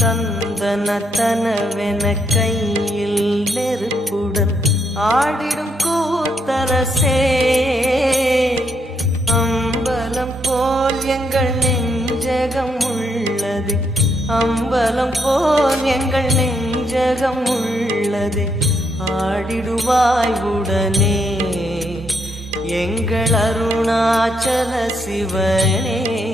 தந்தனத்தனவென கையில் நெருப்புடன் ஆடிடும் கூத்தரசே. அம்பலம் போல் எங்கள் நெஞ்சகம் உள்ளது, அம்பலம் போல் எங்கள் நெஞ்சகம் உள்ளது. ஆடிடுவாய் உடனே எங்கள் அருணாச்சல சிவனே.